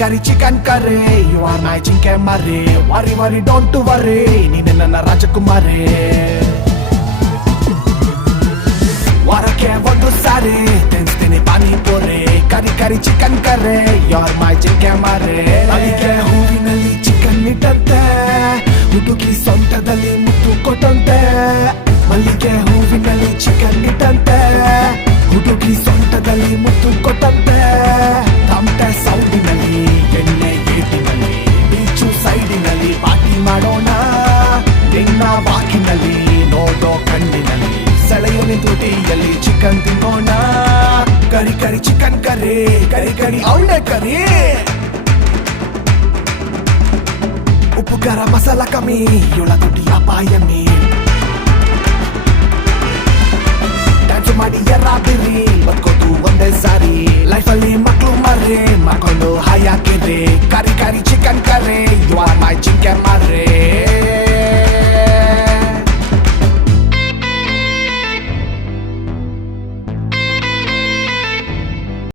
curry chicken curry you are my ಜಿಂಕೆ ಮರಿ worry worry don't worry ನೀನೆ ನನ್ನ ರಾಜಕುಮಾರಿ ವಾರಕ್ಕೆ ಒಂದು ಸಾರಿ ತಿನ್ಸ್ತೀನಿ ಪಾನಿಪುರಿ ಕರಿ ಕರಿ chicken curry you are my ಜಿಂಕೆ ಮರಿ ಅಲ್ಲಿಗೆ ಹೂವಿನಲ್ಲಿ ಚಿಕನ್ ಇಟ್ಟಂತೆ ಹುಡುಗಿ ಸೊಂಟದಲ್ಲಿ ಮುತ್ತು ಕೊಟ್ಟಂತೆ ಮಲ್ಲಿಗೆ ಹೂವಿನಲ್ಲಿ ಚಿಕನ್ ಇಟ್ಟಂತೆ ಹುಡುಗಿ ಸೊಂಟದಲ್ಲಿ ಮುತ್ತು ಕೊಟ್ಟಂತೆ ತಮಟೆ ಸೌಂಡಿನಲ್ಲಿ ಎಣ್ಣೆ ಏಟಿನಲ್ಲಿ ಬೀಚು ಸೈಡಿನಲ್ಲಿ ಪಾರ್ಟಿ ಮಾಡೋಣ ನಿನ್ನ ವಾಕಿನಲ್ಲಿ ನೋಡೋ ಕಣ್ಣಿನಲ್ಲಿ ಸೆಳೆಯು ತುಟಿಯಲ್ಲಿ ಚಿಕನ್ ತಿನ್ನೋಣ ಕರಿ ಕರಿ ಚಿಕನ್ ಕರಿ ಕರಿ ಕರಿ ಅವಳೆ ಕರಿ ಉಪ್ಪು ಖಾರ ಮಸಾಲ ಕಮ್ಮಿ ಇವಳ ತುಟಿ ಅಪಾಯಮಿ ಡ್ಯಾನ್ಸ್ ಮಾಡಿ ಎರಾಬಿರಿ ಬದ್ಕೋತು ಒಂದೇ ಸಾರಿ ಲೈಫಲ್ಲಿ ಮಕ್ಳು ಮರ್ರಿ ಮಾಡ್ಕೊಂಡು ಹಾಯಾಕಿರಿ ಕರಿ ಕರಿ chicken curry you are my ಚಿಂಕೆ ಮರ್ರಿ